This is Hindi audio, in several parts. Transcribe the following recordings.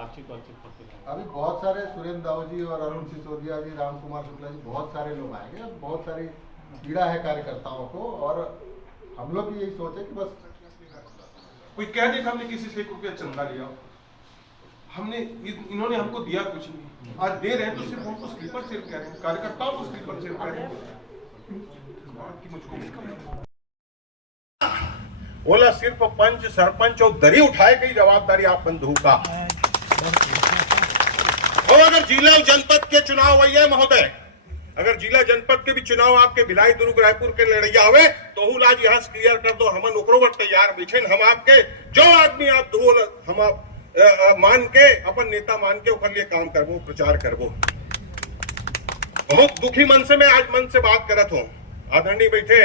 बातचीत करते हैं? अभी बहुत सारे सुरेंद्र दाऊ जी और अरुण सिसोदिया जी, राम कुमार शुक्ला जी, बहुत सारे लोग आएंगे। अब बहुत सारी पीड़ा है कार्यकर्ताओं को, और हम लोग की यही सोच है कि बस कोई कह दे हमने किसी से रुपया चंदा लिया, हमने इन्होंने हमको दिया कुछ नहीं, आज दे रहे हैं तो सिर्फ हमको स्लीपर सेल कह रहे हैं, कार्यकर्ताओं को स्लीपर सेल कह रहे हैं। मुझको बोला सिर्फ पंच सरपंच और दरी उठाए गई जवाबदारी आप बंधु का। और अगर जिला और जनपद के चुनाव हुई है महोदय, अगर जिला जनपद के भी चुनाव आपके भिलाई दुर्ग रायपुर के लड़ैया हुए तो आज यहाँ क्लियर कर दो, हम ओकरोवर तैयार बैठे, हम आपके जो आदमी आप दो हम मान के अपन नेता मान के ओकर लिए काम करबो, प्रचार करबो। बहुत दुखी मन से मैं आज मन से बात करत हूँ। आदरणीय बैठे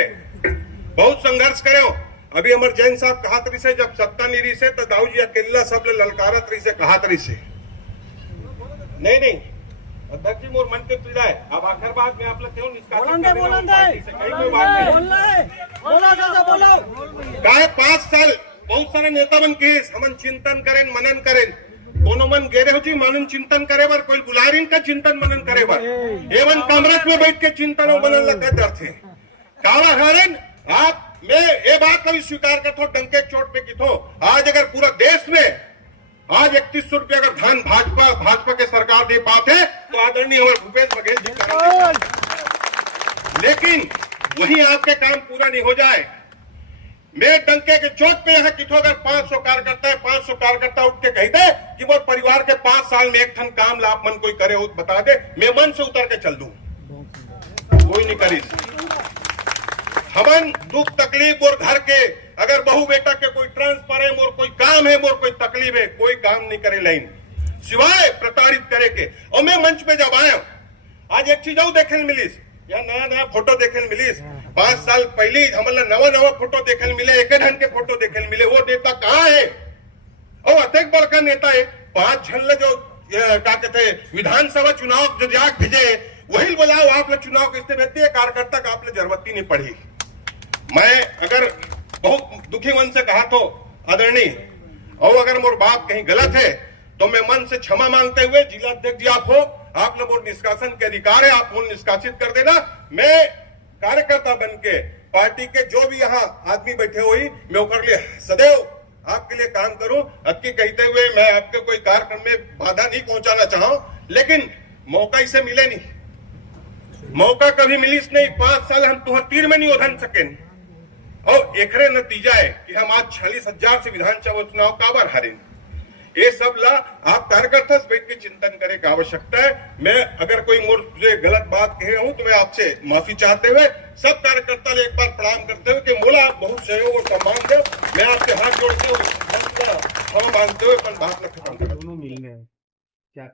बहुत संघर्ष करे। अभी अमर जैन साहब कहात रही से जब सत्ता नहीं रही से तो दाऊ जी अकेला सब ललकारत रही से कहात रही से नहीं अध्यक्ष जी मोर मन के पीड़ा है। अब आखिर बात में आप लोग क्यों गाय 5 साल बहुत सारे नेता बन के हमन चिंतन करें मनन करें, कोनो मन गेरे हो जी मनन चिंतन करे बार कोई बुला रही का चिंतन मनन करे बार एवं कामरस में बैठ के चिंतन मनन लगा डरते कावा हरन आप मैं ये बात कभी स्वीकार करता हूँ डंके चोट पे की आज अगर पूरा देश में आज 3100 रुपया अगर धान भाजपा के सरकार दे पाते तो आदरणीय हमारे भूपेश बघेल जी लेकिन वही आपके काम पूरा नहीं हो जाए। मैं डंके के चोट पे यहाँ किथो अगर 500 कार्यकर्ता है 500 कार्यकर्ता उठ के कहते कि वो परिवार के 5 साल में एक ठन काम लाभ मन कोई करे हो बता दे, मैं मन से उतर के चल दूं, कोई नहीं करी। हमन दुख तकलीफ और घर के अगर बहू बेटा के कोई ट्रांसफर है मोर कोई काम है मोर कोई तकलीफ है कोई काम नहीं करे लाइन सिवाय प्रताड़ित करे के। और मैं मंच पे जब आया आज एक चीज देखे मिलीस या नया फोटो देखे मिलीस 5 साल पहले हमारा नवा फोटो देखे मिले, एक ढंग के फोटो देखे मिले। वो नेता कहाँ है? और अत्यंत बड़का नेता है। 5 झल्ला जो क्या कहते विधानसभा चुनाव जो जाग भेजे वही बोलाओ आप लोग चुनाव किसने भेजते है कार्यकर्ता का आप लोग जरूरत ही नहीं पड़ी। मैं अगर बहुत दुखी मन से कहा तो आदरणीय और अगर मोर बात कहीं गलत है तो मैं मन से क्षमा मांगते हुए जिला अध्यक्ष जी आप हो, आप लोग निष्कासन के अधिकार है, आप उन निष्कासित कर देना। मैं कार्यकर्ता बन के पार्टी के जो भी यहाँ आदमी बैठे हुई मैं उनके लिए सदैव आपके लिए काम करूं। अक्की कहते हुए मैं आपके कोई कार्यक्रम में बाधा नहीं पहुंचाना चाहूं, लेकिन मौका इसे मिले नहीं, मौका कभी मिलीस नहीं। 5 साल हम तुह तीर में नहीं उधन सके और एकरे नतीजा है कि हम आज 46,000 से विधानसभा चुनाव काबर हारे। ये सब ला आप कार्यकर्ता से बैठ के चिंतन करे की आवश्यकता है। मैं अगर कोई मुझे गलत बात कहे हूं तो मैं आपसे माफी चाहते हुए सब कार्यकर्ता एक बार प्रणाम करते हुए कि मोला आप बहुत सहयोग और सम्मान दो। मैं आपके हाथ जोड़ते हुए क्षमा मांगते हुए अपन बात खत्म कर दोनों मिलने हैं क्या?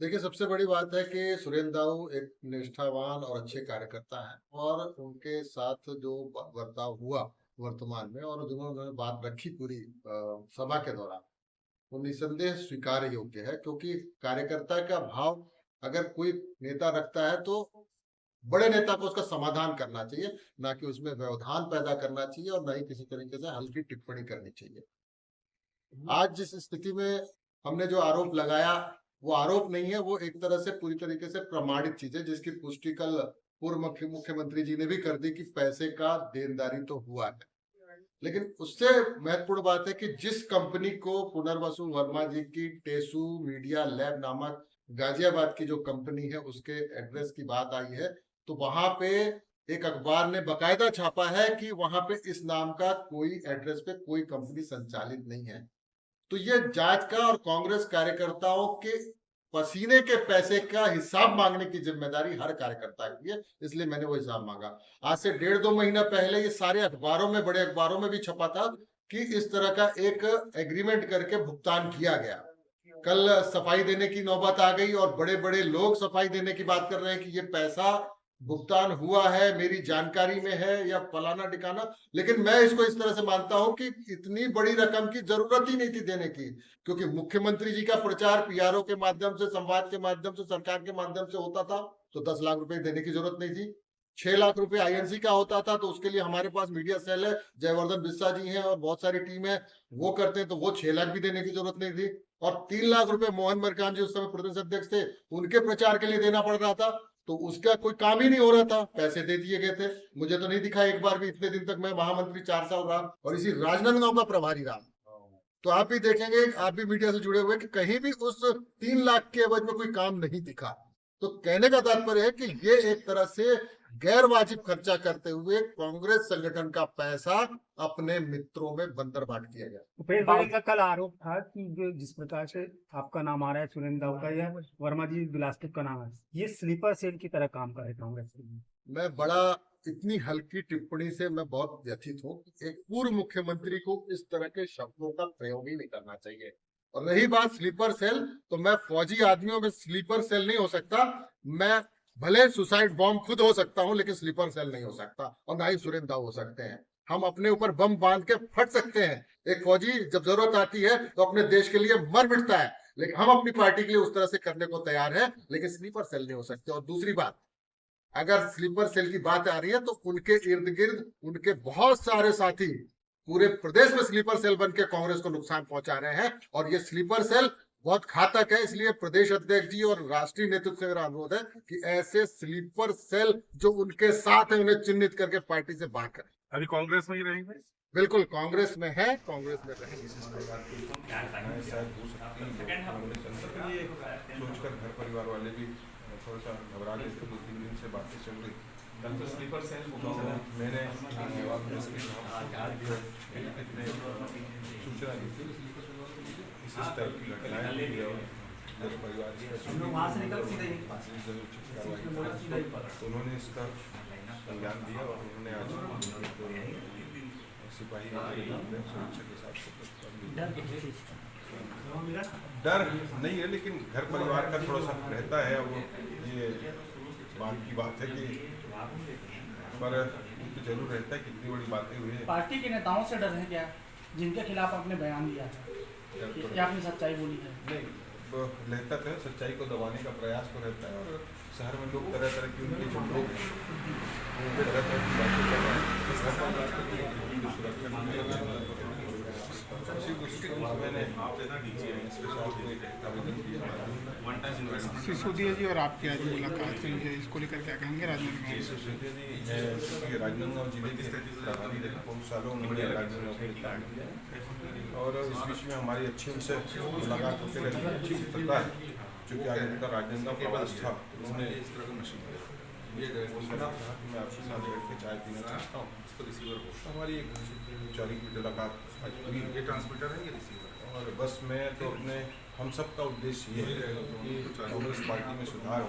देखिए, सबसे बड़ी बात है कि सुरेंद्र दाऊ एक निष्ठावान और अच्छे कार्यकर्ता हैं, और उनके साथ जो बर्ताव हुआ वर्तमान में और जिन्होंने बात रखी पूरी सभा के दौरान वो निसंदेह स्वीकार योग्य है। क्योंकि कार्यकर्ता का भाव अगर कोई नेता रखता है तो बड़े नेता को उसका समाधान करना चाहिए, ना कि उसमें व्यवधान पैदा करना चाहिए और न ही किसी तरीके से हल्की टिप्पणी करनी चाहिए। आज जिस स्थिति में हमने जो आरोप लगाया वो आरोप नहीं है, वो एक तरह से पूरी तरीके से प्रमाणित चीज है जिसकी पुष्टि कल पूर्व मुख्यमंत्री जी ने भी कर दी कि पैसे का देनदारी तो हुआ है। लेकिन उससे महत्वपूर्ण बात है कि जिस कंपनी को पुनर्वसु वर्मा जी की टेसू मीडिया लैब नामक गाजियाबाद की जो कंपनी है उसके एड्रेस की बात आई है, तो वहां पे एक अखबार ने बकायदा छापा है कि वहां पे इस नाम का कोई एड्रेस पे कोई कंपनी संचालित नहीं है। तो ये जांच का और कांग्रेस कार्यकर्ताओं के पसीने के पैसे का हिसाब मांगने की जिम्मेदारी हर कार्यकर्ता की है, इसलिए मैंने वो हिसाब मांगा। आज से 1.5-2 महीना पहले ये सारे अखबारों में, बड़े अखबारों में भी छपा था कि इस तरह का एक एग्रीमेंट करके भुगतान किया गया। कल सफाई देने की नौबत आ गई और बड़े बड़े लोग सफाई देने की बात कर रहे हैं कि ये पैसा भुगतान हुआ है, मेरी जानकारी में है या फलाना ठिकाना। लेकिन मैं इसको इस तरह से मानता हूं कि इतनी बड़ी रकम की जरूरत ही नहीं थी देने की, क्योंकि मुख्यमंत्री जी का प्रचार पीआरओ के माध्यम से, संवाद के माध्यम से, सरकार के माध्यम से होता था, तो 10 लाख रुपए देने की जरूरत नहीं थी। 6 लाख रुपए आईएनसी का होता था, तो उसके लिए हमारे पास मीडिया सेल है, जयवर्धन बिस्सा जी हैं और बहुत सारी टीम है, वो करते हैं, तो वो 6 लाख भी देने की जरूरत नहीं थी। और 3 लाख रुपए मोहन मरकाम जी उस समय प्रदेश अध्यक्ष थे, उनके प्रचार के लिए देना पड़ रहा था, तो उसका कोई काम ही नहीं हो रहा था, पैसे दे दिए गए थे। मुझे तो नहीं दिखा एक बार भी, इतने दिन तक मैं महामंत्री 4 साल रहा और इसी राजनांदगांव का प्रभारी रहा। तो आप भी देखेंगे, आप भी मीडिया से जुड़े हुए, कि कहीं भी उस 3 लाख के एवज में कोई काम नहीं दिखा। तो कहने का तात्पर्य है कि ये एक तरह से गैर वाजिब खर्चा करते हुए कांग्रेस संगठन का पैसा अपने मित्रों में बंदर बाट किया गया। भूपेश बघेल का कल आरोप था कि जो जिस प्रकार से आपका नाम आ रहा है, सुरेंद्र दाऊ का या वर्मा जी बिलासपुर का नाम है, ये स्लीपर सेल की तरह काम करे कांग्रेस के लिए। मैं बड़ा इतनी हल्की टिप्पणी से मैं बहुत व्यथित हूँ। एक पूर्व मुख्यमंत्री को इस तरह के शब्दों का प्रयोग ही नहीं करना चाहिए। और रही बात स्लीपर सेल, तो मैं फौजी आदमियों में स्लीपर सेल नहीं हो सकता। मैं भले सुसाइड बॉम्ब खुद हो सकता हूं, लेकिन स्लीपर सेल नहीं हो सकता, और ना ही सुरेंद्र दाऊ हो सकते हैं। हम अपने ऊपर बम बांध के फट सकते हैं। एक फौजी जब जरूरत आती है तो अपने देश के लिए मर मिटता है, लेकिन हम अपनी पार्टी के लिए उस तरह से करने को तैयार है, लेकिन स्लीपर सेल नहीं हो सकते। और दूसरी बात, अगर स्लीपर सेल की बात आ रही है तो उनके इर्द गिर्द उनके बहुत सारे साथी पूरे प्रदेश में स्लीपर सेल बन के कांग्रेस को नुकसान पहुंचा रहे हैं, और ये स्लीपर सेल बहुत घातक है। इसलिए प्रदेश अध्यक्ष जी और राष्ट्रीय नेतृत्व से मेरा अनुरोध है कि ऐसे स्लीपर सेल जो उनके साथ है उन्हें चिन्हित करके पार्टी से बाहर करें। अभी कांग्रेस में ही रहेंगे? बिल्कुल कांग्रेस में है, कांग्रेस में रहेंगे। सोचकर घर परिवार वाले भी थोड़ा सा घबरा गए थे। 2-3 दिन से बातें चल रही। कल तो स्लीपर सेल मैंने सूचना दी थी इस टाइप की घटनाएं हुई और घर परिवार तो उन्होंने इसका संज्ञान दिया और उन्होंने आज सिपाही सुरक्षा के साथ डर नहीं है, लेकिन घर परिवार का थोड़ा सा रहता है। वो ये बात की बात है कि पर तो जरूर रहता है, कितनी बड़ी बातें हुई है। पार्टी के नेताओं से डर है क्या, जिनके खिलाफ आपने बयान दिया है, क्या आपने सच्चाई बोली है? नहीं, रहता है, सच्चाई को दबाने का प्रयास तो रहता है। और शहर में लोग तरह तरह की उनके जो लोग तरह तरह की बातें कर रहे हैं। मैंने सिसोदिया जी और आपकी आज मुलाकात हुई है, इसको लेकर क्या कहेंगे? राजनांदगांव जिले के प्रभारी रहे, बहुत सालों उन्होंने राजनांदगांव और इस बीच में हमारी अच्छी उनसे मुलाकात होते रहती है, अच्छी मित्रता है। चूँकि आज उनका राजनांदगांव प्रवास था, उन्होंने मैं आपके साथ बैठ के चाय पीना चाहता हूँ। हमारी एक औपचारिक मुलाकात आज हुई। ये ट्रांसमीटर है, ये रिसीवर है। और बस मैं तो अपने हम सब का उद्देश्य ये है कि कांग्रेस पार्टी में सुधार हो।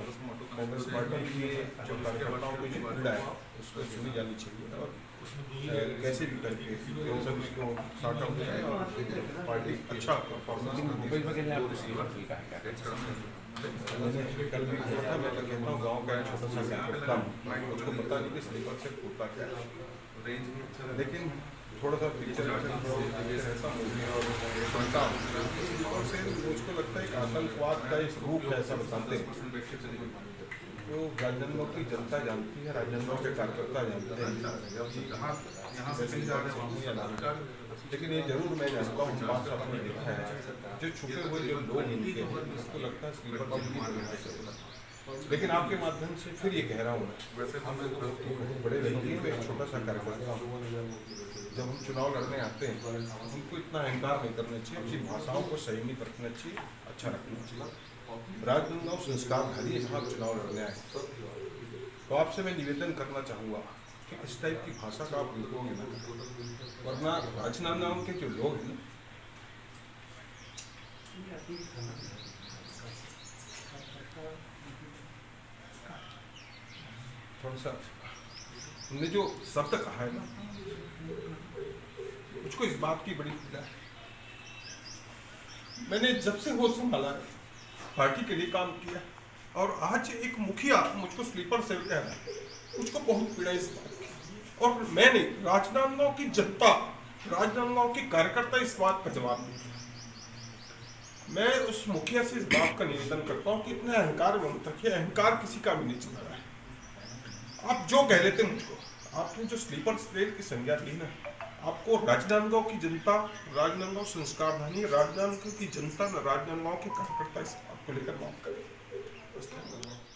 कांग्रेस पार्टी की जो कार्यकर्ताओं की जो पीड़ा है उसको सुनी जानी चाहिए और कैसे भी करके सब इसको साटा हो जाए और पार्टी अच्छा परफॉर्मेंस कल भी हुआ था। मैं तो कहता हूँ गाँव का छोटा सा कार्यकर्ता हूँ, उसको पता नहीं कि स्लीपर से होता क्या है, लेकिन थोड़ा सा पिक्चर रहता हूँ और सुनता हूँ। और फिर मुझको लगता है कि आतंकवाद का एक रूप है, ऐसा बताते हैं। तो राजनांदगांव की जनता जानती है, राजनांदगांव के कार्यकर्ता जानते हैं, लेकिन ये जरूर मैं जानता हूँ, बात आपने देखा है, जो छुपे हुए जो लोग उनके हैं, उसको लगता है स्लीपर बम। लेकिन आपके माध्यम से फिर ये कह रहा हूँ, वैसे हम बहुत बड़े व्यक्ति हैं, एक छोटा सा कार्यकर्ता हूँ। जब हम चुनाव लड़ने आते हैं हमको इतना अहंकार नहीं करना चाहिए, अपनी भाषाओं को संयमित रखना चाहिए, अच्छा रखना चाहिए। राजनांदगांव संस्कारधारी है, जहाँ चुनाव लड़ने आए। तो आपसे मैं निवेदन करना चाहूँगा कि इस टाइप की भाषा का आप उपयोग न करें, वरना राजनांदगांव के जो लोग हैं थोड़ा सा उनने जो शब्द कहा है ना, मुझको इस बात की बड़ी पीड़ा है। मैंने जब से होश संभाला है पार्टी के लिए काम किया, और आज एक मुखिया मुझको स्लीपर सेल कह रहा है, मुझको बहुत पीड़ा इस बात की। और मैंने राजनांदगांव की जनता, राजनांदगांव के कार्यकर्ता इस बात का जवाब दिया। मैं उस मुखिया से इस बात का निवेदन करता हूँ कि इतना अहंकार मत रखिए, अहंकार किसी का भी नहीं चल रहा है। आप जो कह लेते मुझको, आपने जो स्लीपर सेल की संज्ञा ली ना, आपको राजनांदगांव की जनता, राजनांदगांव संस्कारधानी राजनांदगांव की जनता, राजनांदगांव के कार्यकर्ता इस बात को लेकर माफ करें।